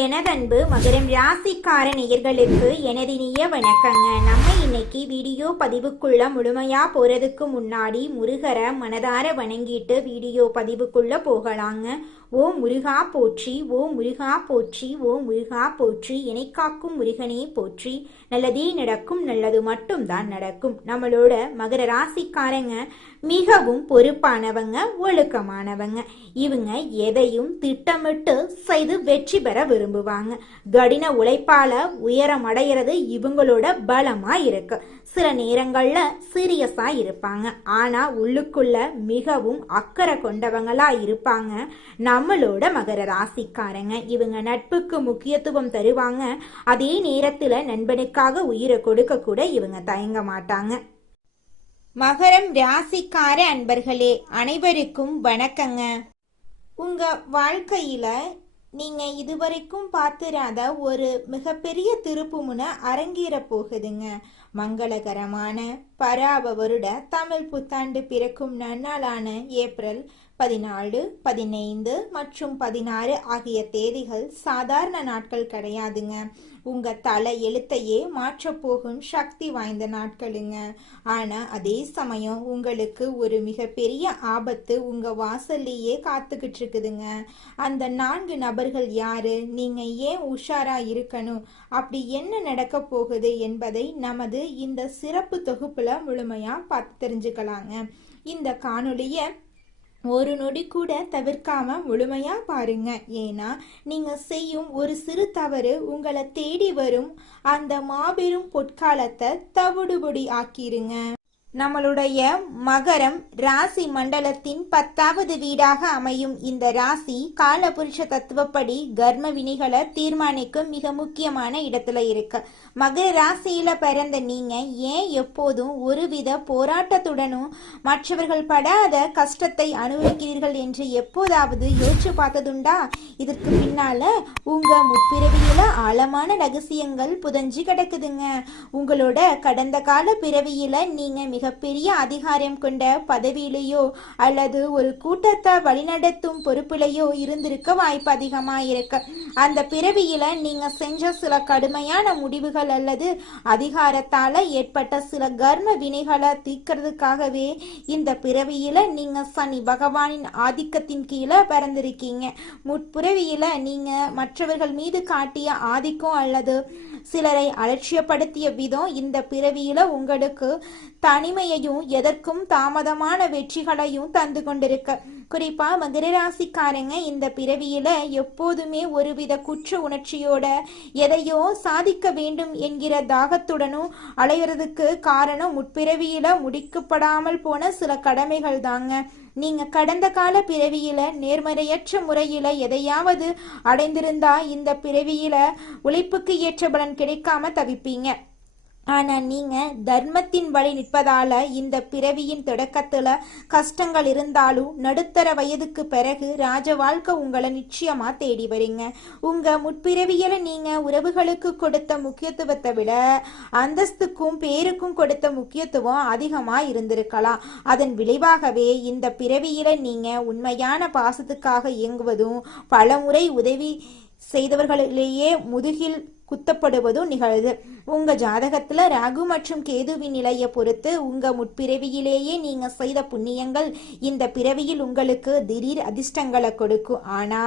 எனதன்பு மகரம் ராசிக்கார நேயர்களுக்கு எனது இனிய வணக்கங்க. நம்ம இன்னைக்கு வீடியோ பதிவுக்குள்ள முழுமையா போறதுக்கு முன்னாடி முருகரை மனதார வணங்கிட்டு வீடியோ பதிவுக்குள்ள போகலாங்க. ஓ முருகா போற்றி, ஓ முருகா போற்றி, ஓ முருகா போற்றி, என்னை காக்கும் முருகனே போற்றி. நல்லதே நடக்கும், நல்லது மட்டும்தான் நடக்கும். நம்மளோட மகர ராசிக்காரங்க மிகவும் பொறுப்பானவங்க, ஒழுக்கமானவங்க. இவங்க எதையும் திட்டமிட்டு செய்து வெற்றி பெற விரும்புவாங்க. கடின உழைப்பால உயரம் அடைகிறது இவங்களோட பலமா இருக்கு. சில நேரங்கள்ல சீரியஸா இருப்பாங்க, ஆனா உள்ளுக்குள்ள மிகவும் அக்கறை கொண்டவங்களா இருப்பாங்க நம்மளோட மகர ராசிக்காரங்க. இவங்க நட்புக்கு முக்கியத்துவம் தருவாங்க, அதே நேரத்துல நண்பனுக்காக உயிரை கொடுக்க கூட இவங்க தயங்க மாட்டாங்க. மகரம் ராசிக்கார அன்பர்களே அனைவருக்கும் வணக்கங்க. உங்க வாழ்க்கையில நீங்க இதுவரைக்கும் பார்த்திராத ஒரு மிகப்பெரிய திருப்புமுனை அரங்கேற போகுதுங்க. மங்களகரமான பராப வருட தமிழ் புத்தாண்டு பிறக்கும் நன்னாளான ஏப்ரல் 14, 15 மற்றும் 16 ஆகிய தேதிகள் சாதாரண நாட்கள் கிடையாதுங்க. உங்க தலை எழுத்தையே மாற்றப்போகும் சக்தி வாய்ந்த நாட்களுங்க. ஆனா அதே சமயம் உங்களுக்கு ஒரு மிகப்பெரிய ஆபத்து உங்க வாசல்லையே காத்துக்கிட்டு இருக்குதுங்க. அந்த 4 நபர்கள் யாரு, நீங்க ஏன் உஷாரா இருக்கணும், அப்படி என்ன நடக்க போகுது என்பதை நமது இந்த சிறப்பு தொகுப்புல முழுமையா பார்த்து தெரிஞ்சுக்கலாங்க. இந்த காணொளிய ஒரு நொடி கூட தவிர்க்காம முழுமையா பாருங்க. ஏன்னா நீங்க செய்யும் ஒரு சிறு தவறு உங்களை தேடி வரும் அந்த மாபெரும் பொற்காலத்தை தவிடுபொடி ஆக்கிருங்க. நம்மளுடைய மகரம் ராசி மண்டலத்தின் 10வது வீடாக அமையும் இந்த ராசி காலபுருஷ தத்துவப்படி கர்ம வினிகளை தீர்மானிக்கும் மிக முக்கியமான இடத்துல இருக்கு. மகர ராசியில பிறந்த நீங்க ஏன் எப்போதும் ஒருவித போராட்டத்துடனும் மற்றவர்கள் படாத கஷ்டத்தை அனுபவிக்கிறீர்கள் என்று எப்போதாவது யோசிச்சு பார்த்ததுண்டா? இதற்கு பின்னால உங்க முற்பிறவியில ஆழமான ரகசியங்கள் புதஞ்சு கிடக்குதுங்க. உங்களோட கடந்த கால பிறவியில நீங்க மிகப்பெரிய அதிகாரம் கொண்ட பதவியிலேயோ அல்லது ஒரு கூட்டத்தை வழிநடத்தும் பொறுப்பிலேயோ இருந்திருக்க வாய்ப்பு அதிகமா இருக்கு. அந்த பிறவியில நீங்க செஞ்ச சில கடுமையான முடிவுகள் அல்லது அதிகாரத்தால ஏற்பட்ட சில கர்ம வினைகளை தீர்க்கிறதுக்காகவே இந்த பிறவியில நீங்க சனி பகவானின் ஆதிக்கத்தின் கீழே பிறந்திருக்கீங்க. முற்பிறவியில நீங்க மற்றவர்கள் மீது காட்டிய ஆதிக்கம் அல்லது சிலரை அலட்சியப்படுத்திய விதம் இந்த பிறவியில உங்களுக்கு தனிமையையும் எதற்கும் தாமதமான வெற்றிகளையும் தந்து கொண்டிருக்க. குறிப்பா மகர ராசிக்காரங்க இந்த பிறவியில எப்போதுமே ஒருவித குற்ற உணர்ச்சியோட எதையோ சாதிக்க வேண்டும் என்கிற தாகத்துடனும் அலைகிறதுக்கு காரணம் முற்பிறவியில முடிக்கப்படாமல் போன சில கடமைகள் தாங்க. நீங்க கடந்த கால பிறவியில நேர்மறையற்ற முறையில எதையாவது அடைந்திருந்தா இந்த பிறவியில உழைப்புக்கு ஏற்ற பலன் கிடைக்காம தவிப்பீங்க. ஆனா நீங்க தர்மத்தின் வழி நிற்பதால இந்த பிறவியின் தொடக்கத்துல கஷ்டங்கள் இருந்தாலும் நடுத்தர வயதுக்கு பிறகு ராஜ வாழ்க்கை உங்களை நிச்சயமா தேடி வரீங்க. உங்க முற்பிறவியில நீங்க உறவுகளுக்கு கொடுத்த முக்கியத்துவத்தை விட அந்தஸ்துக்கும் பேருக்கும் கொடுத்த முக்கியத்துவம் அதிகமா இருந்திருக்கலாம். அதன் விளைவாகவே இந்த பிறவியில நீங்க உண்மையான பாசத்துக்காக இயங்குவதும் பலமுறை உதவி செய்தவர்களிலேயே முதுகில் குத்தப்படுவதும் நிகழ்து. உங்க ஜாதகத்துல ராகு மற்றும் கேதுவின் நிலையை பொறுத்து உங்க முற்பிறவியிலேயே நீங்க செய்த புண்ணியங்கள் இந்த பிறவியில் உங்களுக்கு திடீர் அதிர்ஷ்டங்களை கொடுக்கும். ஆனா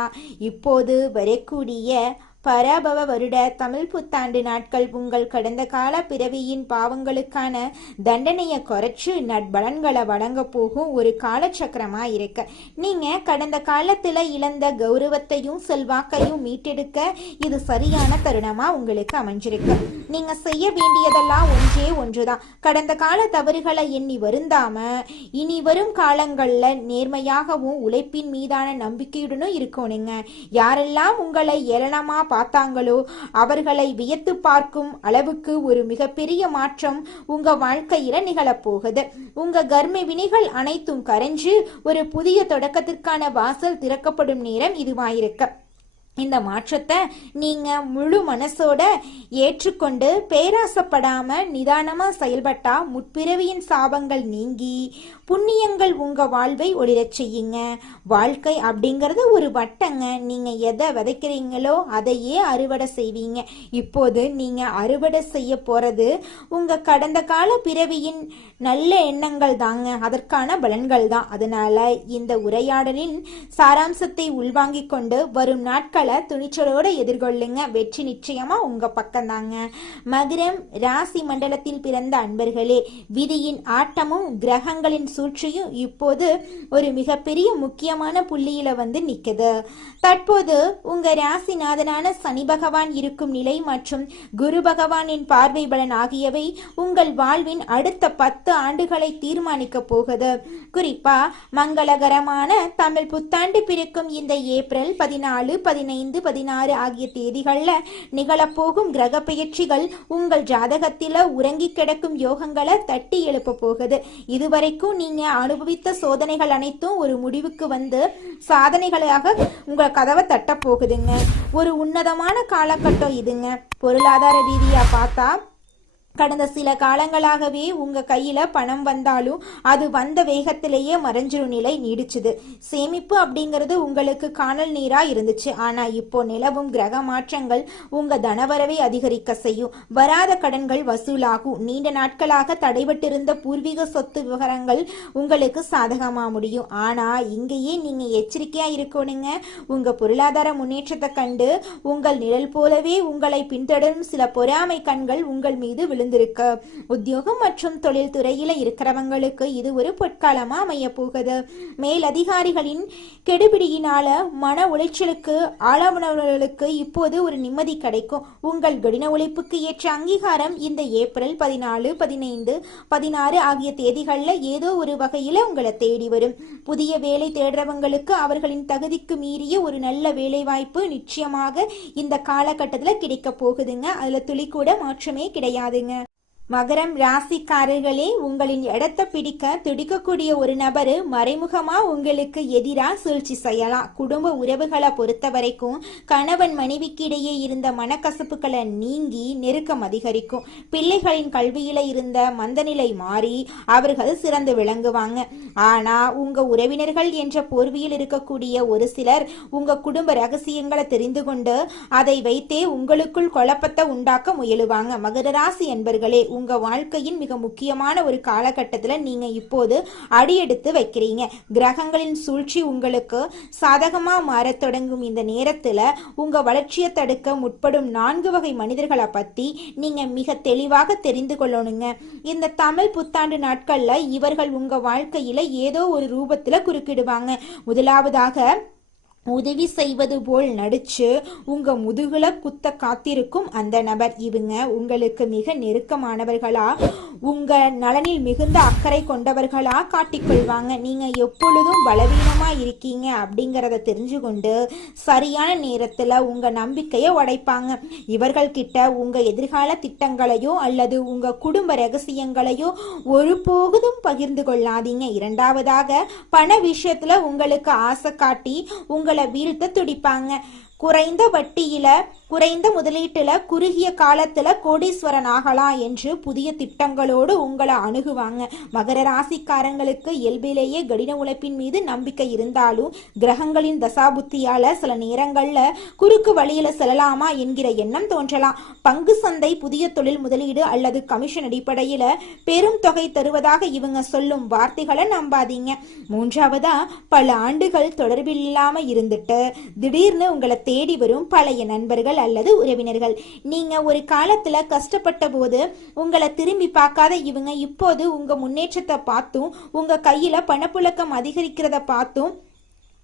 இப்போது வரக்கூடிய பராபவ வருட தமிழ் புத்தாண்டு நாட்கள் உங்கள் கடந்த கால பிறவியின் பாவங்களுக்கான தண்டனையை குறைச்சு நட்பலன்களை வழங்க போகும் ஒரு காலச்சக்கரமா இருக்கு. நீங்க கடந்த காலத்துல இழந்த கௌரவத்தையும் செல்வாக்கையும் மீட்டெடுக்க இது சரியான தருணமா உங்களுக்கு அமைஞ்சிருக்கு. நீங்க செய்ய வேண்டியதெல்லாம் ஒன்றே ஒன்றுதான். கடந்த கால தவறுகளை எண்ணி வருந்தாம இனி வரும் காலங்கள்ல நேர்மையாகவும் உழைப்பின் மீதான நம்பிக்கையுடனும் இருக்கணுங்க. யாரெல்லாம் உங்களை ஏளனமா பார்த்தாங்களோ அவர்களை வியத்து பார்க்கும் அளவுக்கு ஒரு மிகப்பெரிய மாற்றம் உங்க வாழ்க்கையில நிகழப்போகுது. உங்க கர்ம வினைகள் அனைத்தும் கரைஞ்சு ஒரு புதிய தொடக்கத்திற்கான வாசல் திறக்கப்படும் நேரம் இதுவாயிருக்கு. இந்த மாற்றத்தை நீங்க முழு மனசோட ஏற்றுக்கொண்டு பேராசப்படாம நிதானமா செயல்பட்டா முற்பிறவியின் சாபங்கள் நீங்கி புண்ணியங்கள் உங்க வாழ்வை ஒளிரச் செய்யுங்க. வாழ்க்கை அப்படிங்கிறது ஒரு வட்டங்க. நீங்க எதை விதைக்கிறீங்களோ அதையே அறுவடை செய்வீங்க. இப்போது நீங்க அறுவடை செய்ய போறது உங்க கடந்த கால பிறவியின் நல்ல எண்ணங்கள் தாங்க, அதற்கான பலன்கள் தான். அதனால இந்த உரையாடலின் சாராம்சத்தை உள்வாங்கிக் கொண்டு வரும் நாட்கள் துணிச்சலோட எதிர்கொள்ளுங்க. வெற்றி நிச்சயமா உங்க பக்கம் தாங்க. மகரம் ராசி மண்டலத்தில் பிறந்த அன்பர்களே, விதியின் ஆட்டமும் கிரகங்களின் சூழ்ச்சியும் இப்போது ஒரு மிகப்பெரிய முக்கியமான புள்ளியில வந்து நிக்குது. தற்போது உங்க ராசிநாதனான சனி பகவான் இருக்கும் நிலை மற்றும் குரு பகவானின் பார்வை பலன் ஆகியவை உங்கள் வாழ்வின் அடுத்த 10 ஆண்டுகளை தீர்மானிக்க போகுது. குறிப்பா மங்களகரமான தமிழ் புத்தாண்டு பிறக்கும் இந்த ஏப்ரல் 14, 15, 16 ஆகிய தேதிகள்ல நிகழப்போகும் கிரக பெயர்ச்சிகள் உங்கள் ஜாதகத்தில உறங்கி கிடக்கும் யோகங்களை தட்டி எழுப்ப போகுது. இதுவரைக்கும் நீங்க அனுபவித்த சோதனைகள் அனைத்தும் ஒரு முடிவுக்கு வந்து சாதனைகளாக உங்க கதவை தட்ட போகுதுங்க. ஒரு உன்னதமான காலகட்டம் இதுங்க. பொருளாதார ரீதியா பார்த்தா கடந்த சில காலங்களாகவே உங்க கையில பணம் வந்தாலும் அது வந்த வேகத்திலேயே மறைஞ்சிரும் நிலை நீடிச்சுது. சேமிப்பு அப்படிங்கிறது உங்களுக்கு காணல் நீரா இருந்துச்சு. ஆனா இப்போ நிலவும் கிரக மாற்றங்கள் உங்க தனவரவை அதிகரிக்க செய்யும். வராத கடன்கள் வசூலாகும். நீண்ட நாட்களாக தடைபட்டிருந்த பூர்வீக சொத்து விவகாரங்கள் உங்களுக்கு சாதகமா முடியும். ஆனா இங்கேயே நீங்க எச்சரிக்கையா இருக்கணுங்க. உங்க பொருளாதார முன்னேற்றத்தை கண்டு உங்கள் நிழல் போலவே உங்களை பின்தொடரும் சில பொறாமை கண்கள் உங்கள் மீது விழுந்திருக்க. உத்தியோகம் மற்றும் தொழில் துறையில இருக்கிறவங்களுக்கு இது ஒரு பொற்காலமா அமைய போகுது. மேலதிகாரிகளின் கெடுபிடியினால மன உளைச்சலுக்கு ஆளானவர்களுக்கு இப்போது ஒரு நிம்மதி கிடைக்கும். உங்கள் கடின உழைப்புக்கு ஏற்ற அங்கீகாரம் இந்த ஏப்ரல் 14, 15, 16 ஆகிய தேதிகள்ல ஏதோ ஒரு வகையில உங்களை தேடி வரும். புதிய வேலை தேடுறவங்களுக்கு அவர்களின் தகுதிக்கு மீறிய ஒரு நல்ல வேலை வாய்ப்பு நிச்சயமாக இந்த காலகட்டத்தில் கிடைக்க போகுதுங்க. அதுல துளி கூட மாற்றமே கிடையாதுங்க. மகரம் ராசிக்காரர்களே, உங்களின் இடத்தை பிடிக்க துடிக்கக்கூடிய ஒரு நபர் மறைமுகமா உங்களுக்கு எதிராக சூழ்ச்சி செய்யலாம். குடும்ப உறவுகளை பொறுத்த வரைக்கும் கணவன் மனைவிக்கு இடையே இருந்த மனக்கசப்புகளை நீங்கி நெருக்கம் அதிகரிக்கும். பிள்ளைகளின் கல்வியில இருந்த மந்தநிலை மாறி அவர்கள் சிறந்து விளங்குவாங்க. ஆனா உங்க உறவினர்கள் என்ற போர்வையில் இருக்கக்கூடிய ஒரு சிலர் உங்க குடும்ப ரகசியங்களை தெரிந்து கொண்டு அதை வைத்தே உங்களுக்குள் குழப்பத்தை உண்டாக்க முயலுவாங்க. மகர ராசி என்பர்களே, உங்க வாழ்க்கையின் மிக முக்கியமான ஒரு காலகட்டத்தில் நீங்க இப்போது அடியெடுத்து வைக்கிறீங்க. கிரகங்களின் சூழ்ச்சி உங்களுக்கு சாதகமா மாற தொடங்கும் இந்த நேரத்துல உங்க வளர்ச்சியை தடுக்க முற்படும் 4 வகை மனிதர்களை பத்தி நீங்க மிக தெளிவாக தெரிந்து கொள்ளணுங்க. இந்த தமிழ் புத்தாண்டு நாட்கள்ல இவர்கள் உங்க வாழ்க்கையில ஏதோ ஒரு ரூபத்துல குறுக்கிடுவாங்க. முதலாவதாக உதவி செய்வது போல் நடிச்சு உங்க முதுகுல குத்த காத்திருக்கும் அந்த நபர். இவங்க உங்களுக்கு மிக நெருக்கமானவர்களா, உங்க நலனில் மிகுந்த அக்கறை கொண்டவர்களா காட்டிக்கொள்வாங்க. நீங்க எப்பொழுதும் பலவீனமா இருக்கீங்க அப்படிங்கிறத தெரிஞ்சு கொண்டு சரியான நேரத்துல உங்க நம்பிக்கையை உடைப்பாங்க. இவர்கள் கிட்ட உங்க எதிர்கால திட்டங்களையோ அல்லது உங்க குடும்ப ரகசியங்களையோ ஒருபோதும் பகிர்ந்து கொள்ளாதீங்க. இரண்டாவதாக பண விஷயத்துல உங்களுக்கு ஆசை காட்டி உங்களை வீழ்த்த துடிப்பாங்க. குறைந்த வட்டியில குறைந்த முதலீட்டுல குறுகிய காலத்துல கோடீஸ்வரன் ஆகலாம் என்று புதிய திட்டங்களோடு உங்களை அணுகுவாங்க. மகர ராசிக்காரங்களுக்கு இயல்பிலேயே கடின உழைப்பின் மீது நம்பிக்கை இருந்தாலும் கிரகங்களின் தசாபுத்தியால சில நேரங்கள்ல குறுக்கு வழியில செல்லலாமா என்கிற எண்ணம் தோன்றலாம். பங்கு சந்தை, புதிய தொழில் முதலீடு அல்லது கமிஷன் அடிப்படையில பெரும் தொகை தருவதாக இவங்க சொல்லும் வார்த்தைகளை நம்பாதீங்க. மூன்றாவதா, பல ஆண்டுகள் தொடர்பில்லாம இருந்துட்டு திடீர்னு உங்களை தேடி வரும் பழைய நண்பர்கள் அல்லது உறவினர்கள். நீங்க ஒரு காலத்துல கஷ்டப்பட்ட போது உங்களை திரும்பி பார்க்காத இவங்க இப்போது உங்க முன்னேற்றத்தை பார்த்தும் உங்க கையில பணப்புழக்கம் அதிகரிக்கிறத பார்த்தும்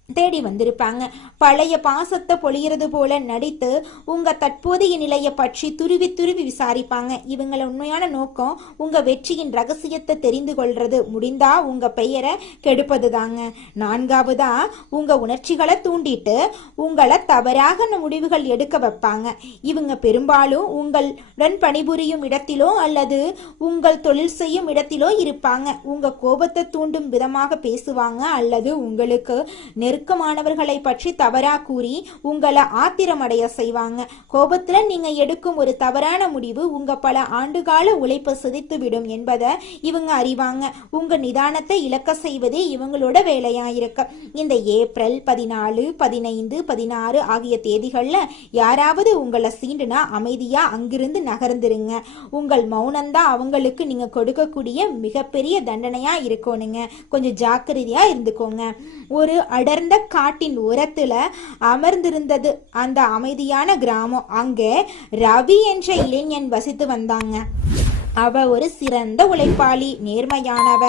தேடி வந்திருப்பாங்க. பழைய பாசத்தை பொழியறது போல நடித்து உங்க தற்போதைய நிலையை பற்றி துருவி துருவி விசாரிப்பாங்க. இவங்கள உண்மையான நோக்கம் உங்க வெற்றியின் ரகசியத்தை தெரிந்து கொள்றது, முடிந்தா உங்க பெயரை கெடுப்பது தாங்க. நான்காவதா, உங்க உணர்ச்சிகளை தூண்டிட்டு உங்களை தவறாக முடிவுகள் எடுக்க வைப்பாங்க. இவங்க பெரும்பாலும் உங்களுடன் பணிபுரியும் இடத்திலோ அல்லது உங்கள் தொழில் செய்யும் இடத்திலோ இருப்பாங்க. உங்க கோபத்தை தூண்டும் விதமாக பேசுவாங்க அல்லது உங்களுக்கு நெருக்கமான நெருக்கமானவர்களை பற்றி தவறா கூறி உங்களை ஆத்திரமடைய செய்வாங்க. கோபத்துல நீங்க எடுக்கும் ஒரு தவறான முடிவு உங்க பல ஆண்டுகால உழைப்பை சிதைத்துவிடும் என்பதை இவங்க அறிவாங்க. உங்க நிதானத்தை இழக்க செய்வதே இவங்களோட வேலையா இருக்கு. இந்த ஏப்ரல் 14, 15, 16 ஆகிய தேதிகள்ல யாராவது உங்களை சீண்டுனா அமைதியா அங்கிருந்து நகர்ந்துருங்க. உங்கள் மௌனம்தான் அவங்களுக்கு நீங்க கொடுக்கக்கூடிய மிகப்பெரிய தண்டனையா இருக்கணுங்க. கொஞ்சம் ஜாக்கிரதையா இருந்துக்கோங்க. ஒரு அடர்ந்த காட்டின் ஓரத்துல அமர்ந்திருந்தது அந்த அமைதியான கிராமம். அங்கே ரவி என்ற இளைஞன் வசித்து வந்தாங்க. அவ ஒரு சிறந்த உழைப்பாளி, நேர்மையானவ,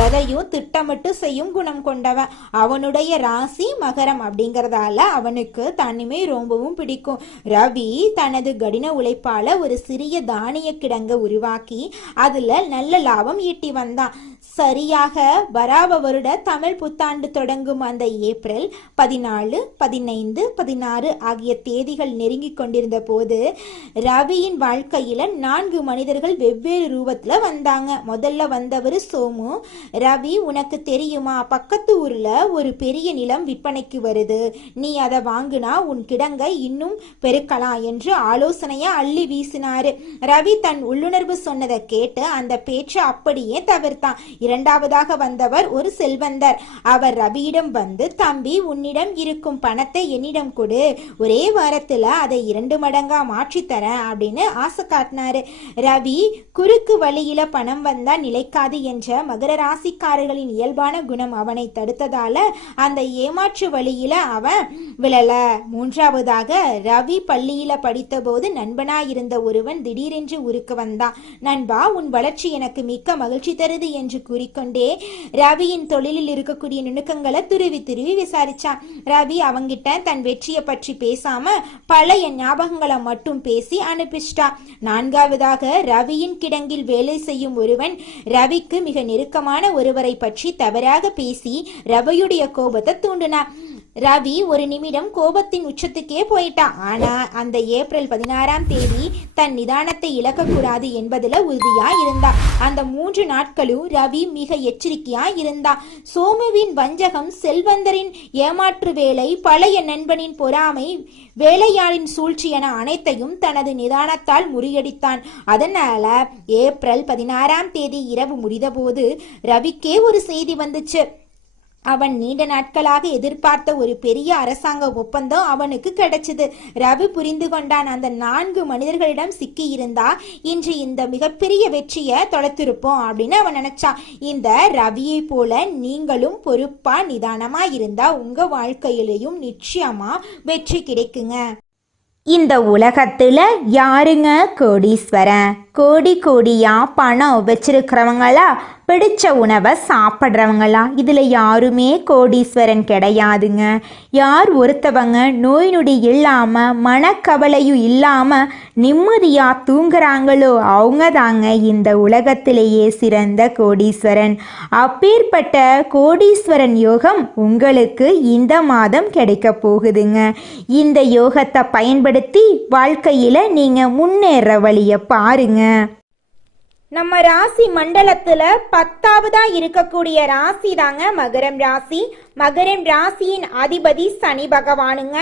எதையும் திட்டமிட்டு செய்யும் குணம் கொண்டவன். அவனுடைய ராசி மகரம் அப்படிங்கறதால அவனுக்கு தனிமை ரொம்பவும் பிடிக்கும். ரவி தனது கடின உழைப்பால ஒரு சிறிய தானிய கிடங்க உருவாக்கி அதுல நல்ல லாபம் ஈட்டி வந்தான். சரியாக வராப வருட தமிழ் புத்தாண்டு தொடங்கும் அந்த ஏப்ரல் 14, 15, 16 ஆகிய தேதிகள் நெருங்கி கொண்டிருந்த போது ரவியின் வாழ்க்கையில 4 மனிதர்கள் வெவ்வேறு ரூபத்துல வந்தாங்க. முதல்ல வந்தவர் சோமு. ரவி, உனக்கு தெரியுமா, பக்கத்து ஊர்ல ஒரு பெரிய நிலம் விற்பனைக்கு வருது, நீ அதை வாங்குனா உன் கிடங்க இன்னும் பெருக்கலாம் என்று ஆலோசனையா அள்ளி வீசினாரு. ரவி தன் உள்ளுணர்வு சொன்னதை கேட்டு அந்த பேச்சை அப்படியே தவிர்த்தான். இரண்டாவதாக வந்தவர் ஒரு செல்வந்தர். அவர் ரவியிடம் வந்து, தம்பி, உன்னிடம் இருக்கும் பணத்தை என்னிடம் கொடு, ஒரே வாரத்துல அதை 2 மடங்கா மாற்றித்தரேன் அப்படின்னு ஆசை காட்டினாரு. ரவி, குறுக்கு வழியில பணம் வந்தா நிலைக்காது என்ற மகர ராசிக்காரர்களின் இயல்பான குணம் அவனை தடுத்ததால அந்த ஏமாற்று வழியில அவன் விழல. மூன்றாவதாக ரவி பள்ளியில படித்த போது நண்பனாயிருந்த ஒருவன் திடீரென்று ஊருக்கு வந்தான். நண்பா, உன் வளர்ச்சி எனக்கு மிக்க மகிழ்ச்சி தருது என்று கூறிக்கொண்டே ரவியின் தொழிலில் இருக்கக்கூடிய நுணுக்கங்களை துருவி துருவி விசாரிச்சான். ரவி அவங்கிட்ட தன் வெற்றியை பற்றி பேசாம பழைய ஞாபகங்களை மட்டும் பேசி அனுப்பிச்சிட்டான். நான்காவதாக ரவியின் கிடங்கில் வேலை செய்யும் ஒருவன் ரவிக்கு மிக நெருக்கமான ஒருவரை பற்றி தவறாக பேசி ரவியுடைய கோபத்தை தூண்டினான். ரவி ஒரு நிமிடம் கோபத்தின் உச்சத்துக்கே போயிட்டான். ஆனா அந்த ஏப்ரல் 16ஆம் தேதி தன் நிதானத்தை இழக்கக்கூடாது என்பதுல உறுதியா இருந்தா. அந்த 3 நாட்களும் ரவி மிக எச்சரிக்கையா இருந்தா. சோமுவின் வஞ்சகம், செல்வந்தரின் ஏமாற்று வேலை, பழைய நண்பனின் பொறாமை, வேலையாளின் சூழ்ச்சி என அனைத்தையும் தனது நிதானத்தால் முறியடித்தான். அதனால ஏப்ரல் 16ஆம் தேதி இரவு முடிந்தபோது ரவிக்கே ஒரு செய்தி வந்துச்சு. அவன் நீண்ட நாட்களாக எதிர்பார்த்த ஒரு பெரிய அரசாங்க ஒப்பந்தம் அவனுக்கு கிடைச்சது. ரவி புரிந்து கொண்டான், அந்த 4 மனிதர்களிடம் சிக்கி இருந்தா இன்று இந்த மிகப்பெரிய வெற்றியை தொலைத்திருப்போம் அப்படின்னு அவன் நினைச்சான். இந்த ரவியை போல நீங்களும் பொறுப்பா நிதானமா இருந்தா உங்க வாழ்க்கையிலையும் நிச்சயமா வெற்றி கிடைக்குங்க. இந்த உலகத்துல யாருங்க கோடீஸ்வரன்? கோடி கோடியா பணம் வச்சிருக்கிறவங்களா, பிடிச்ச உணவை சாப்பிட்றவங்களா? இதில் யாருமே கோடீஸ்வரன் கிடையாதுங்க. யார் ஒருத்தவங்க நோய் நொடி இல்லாமல் மனக்கவலையும் இல்லாமல் நிம்மதியாக தூங்குறாங்களோ அவங்க தாங்க இந்த உலகத்திலேயே சிறந்த கோடீஸ்வரன். அப்பேற்பட்ட கோடீஸ்வரன் யோகம் உங்களுக்கு இந்த மாதம் கிடைக்க போகுதுங்க. இந்த யோகத்தை பயன்படுத்தி வாழ்க்கையில் நீங்கள் முன்னேற வழியை பாருங்க. நம்ம ராசி மண்டலத்துல 10ஆவதா இருக்கக்கூடிய ராசி தாங்க மகரம் ராசி. மகரம் ராசியின் அதிபதி சனி பகவானுங்க.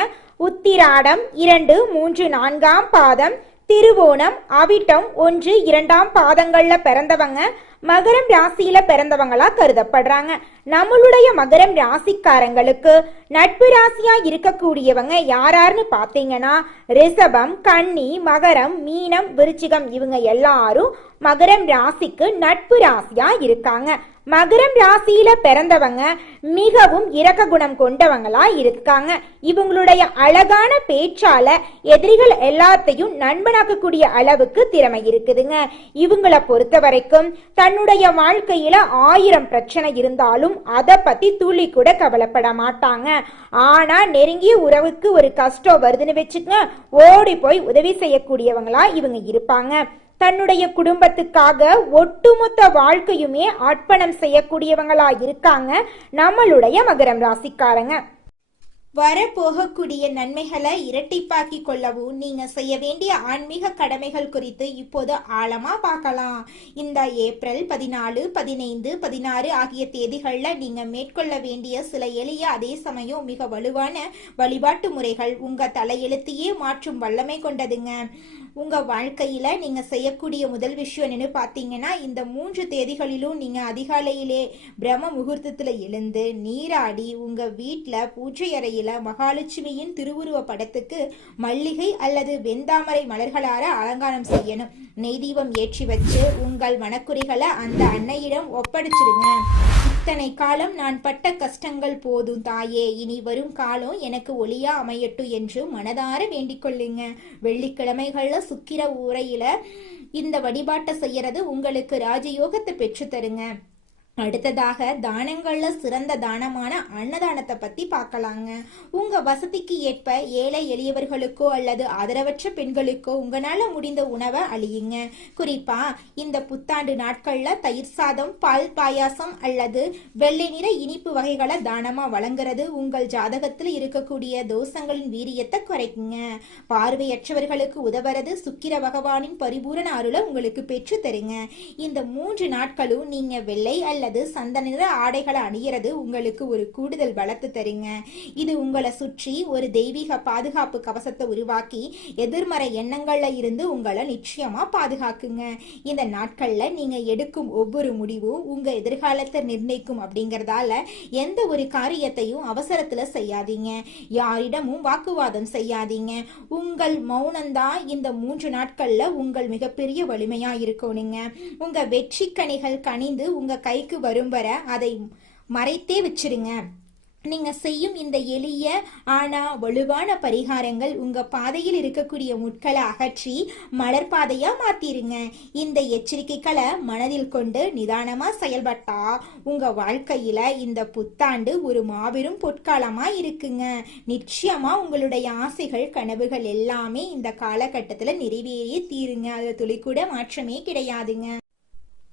உத்திராடம் 2, 3, 4ஆம் பாதம், திருவோணம், அவிட்டம் 1, 2ஆம் பாதங்கள்ல பிறந்தவங்க மகரம் ராசியில பிறந்தவங்களா கருதப்படுறாங்க. நம்மளுடைய மகரம் ராசிக்காரங்களுக்கு நட்பு ராசியா இருக்கக்கூடியவங்க யாராருன்னு பாத்தீங்கன்னா ரிஷபம், கன்னி, மகரம், மீனம், விருச்சிகம் இவங்க எல்லாரும் மகரம் ராசிக்கு நட்பு ராசியா இருக்காங்க. மகரம் ராசியில பிறந்தவங்க மிகவும் இரக்க குணம் கொண்டவங்களா இருக்காங்க. இவங்களுடைய அழகான பேச்சால எதிரிகள் எல்லாத்தையும் நண்பனாக்கக்கூடிய அளவுக்கு திறமை இருக்குதுங்க. இவங்களை பொறுத்த வரைக்கும் தன்னுடைய வாழ்க்கையில 1000 பிரச்சனை இருந்தாலும் அதை பத்தி துளி கூட கவலைப்பட மாட்டாங்க. ஆனா நெருங்கிய உறவுக்கு ஒரு கஷ்டம் வருதுன்னு வச்சுக்கங்க, ஓடி போய் உதவி செய்யக்கூடியவங்களா இவங்க இருப்பாங்க. தன்னுடைய குடும்பத்துக்காக ஒட்டுமொத்த வாழ்க்கையுமே அர்ப்பணம் செய்யக்கூடியவங்களா இருக்காங்க நம்மளுடைய மகரம் ராசிக்காரங்க. வரப்போகக்கூடிய நன்மைகளை இரட்டிப்பாக்கி கொள்ளவும் நீங்க செய்ய வேண்டிய ஆன்மீக கடமைகள் குறித்து இப்போது ஆழமா பார்க்கலாம். இந்த ஏப்ரல் 14, 15, 16 ஆகிய தேதிகள்ல நீங்க மேற்கொள்ள வேண்டிய சில எளிய அதே சமயம் மிக வலுவான வழிபாட்டு முறைகள் உங்க தலையெழுத்தையே மாற்றும் வல்லமை கொண்டதுங்க. உங்க வாழ்க்கையில நீங்க செய்யக்கூடிய முதல் விஷயம் என்னன்னு பாத்தீங்கன்னா, இந்த 3 தேதிகளிலும் நீங்க அதிகாலையிலே பிரம்ம முகூர்த்தத்துல எழுந்து நீராடி உங்க வீட்டுல பூஜை அறையில மகாலட்சுமியின் திருவுருவ படத்துக்கு மல்லிகை அல்லது வெந்தாமரை மலர்களால அலங்காரம் செய்யணும். நெய் தீபம் ஏற்றி வச்சு உங்கள் மனக்குறிகளை அந்த அன்னையிடம் ஒப்படைச்சிடுங்க. இத்தனை காலம் நான் பட்ட கஷ்டங்கள் போதும் தாயே, இனி வரும் காலம் எனக்கு ஒளியா அமையட்டும் என்று மனதார வேண்டிக் கொள்ளுங்க. வெள்ளிக்கிழமைகள்ல சுக்கிர உரையில இந்த வழிபாட்டை செய்யறது உங்களுக்கு ராஜயோகத்தை பெற்று தருங்க. அடுத்ததாக தானங்கள்ல சிறந்த தானமான அன்னதானத்தை பத்தி பார்க்கலாங்க. உங்க வசதிக்கு ஏற்ப ஏழை எளியவர்களுக்கோ அல்லது ஆதரவற்ற பெண்களுக்கோ உங்களால முடிந்த உணவை அழியுங்க. குறிப்பா இந்த புத்தாண்டு நாட்கள்ல தயிர் சாதம், பால் பாயாசம் அல்லது வெள்ளை நிற இனிப்பு வகைகளை தானமா வழங்குறது உங்கள் ஜாதகத்தில் இருக்கக்கூடிய தோஷங்களின் வீரியத்தை குறைக்குங்க. பார்வையற்றவர்களுக்கு உதவுறது சுக்கிர பகவானின் பரிபூரண அருளை உங்களுக்கு பெற்று தருங்க. இந்த 3 நாட்களும் நீங்க வெள்ளை அல்ல சந்தன நிற ஆடைகளை அணியறது உங்களுக்கு ஒரு கூடுதல் பலத்தை தருங்க. இது உங்களை சுற்றி ஒரு தெய்வீக பாதுகாப்பு கவசத்தை உருவாக்கி எதிர்மறை எண்ணங்கள்ல இருந்து உங்களை நிச்சயமா பாதுகாக்குங்க. இந்த நாட்கள்ல நீங்க எடுக்கும் ஒவ்வொரு முடிவும் உங்க எதிர்காலத்தை நிர்ணயிக்கும் அப்படிங்கறதால எந்த ஒரு காரியத்தையும் அவசரத்துல செய்யாதீங்க. யாரிடமும் வாக்குவாதம் செய்யாதீங்க. உங்கள் மௌனம்தான் இந்த 3 நாட்கள்ல உங்கள் மிகப்பெரிய வலிமையா இருக்கணுங்க. உங்க வெற்றி கனிகள் கனிந்து உங்க கைக்கு வரும் வர அதை மறைத்தே வச்சிருங்க. நீங்க செய்யும் இந்த எளிய ஆனா வலுவான பரிகாரங்கள் உங்க பாதையில் இருக்கக்கூடிய முட்களை அகற்றி மலர் பாதையா மாத்திருங்க. இந்த எச்சரிக்கைகளை மனதில் கொண்டு நிதானமா செயல்பட்டா உங்க வாழ்க்கையில இந்த புத்தாண்டு ஒரு மாபெரும் பொற்காலமா இருக்குங்க. நிச்சயமா உங்களுடைய ஆசைகள் கனவுகள் எல்லாமே இந்த காலகட்டத்துல நிறைவேறி தீருங்க. அது துளி கூட மாற்றமே கிடையாதுங்க.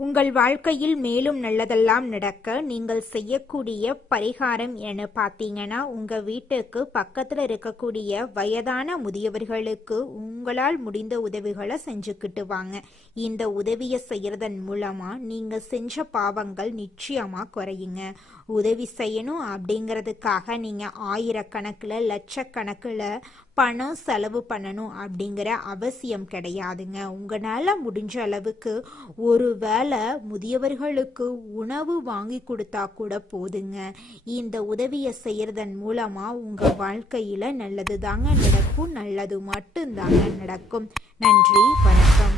உங்கள் வாழ்க்கையில் மேலும் நல்லதெல்லாம் நடக்க நீங்கள் செய்யக்கூடிய பரிகாரம் என பார்த்தீங்கன்னா, உங்கள் வீட்டுக்கு பக்கத்தில் இருக்கக்கூடிய வயதான முதியவர்களுக்கு உங்களால் முடிந்த உதவிகளை செஞ்சுக்கிட்டு வாங்க. இந்த உதவியை செய்யறதன் மூலமாக நீங்கள் செஞ்ச பாவங்கள் நிச்சயமாக குறையுங்க. உதவி செய்யணும் அப்படிங்கிறதுக்காக நீங்கள் ஆயிரக்கணக்கில் லட்சக்கணக்கில் பணம் செலவு பண்ணணும் அப்படிங்கிற அவசியம் கிடையாதுங்க. உங்களால் முடிஞ்ச அளவுக்கு ஒரு வேளை முதியவர்களுக்கு உணவு வாங்கி கொடுத்தா கூட போதுங்க. இந்த உதவியை செய்யறதன் மூலமா உங்க வாழ்க்கையில நல்லது தாங்க நடக்கும். நல்லது மட்டும்தாங்க நடக்கும். நன்றி, வணக்கம்.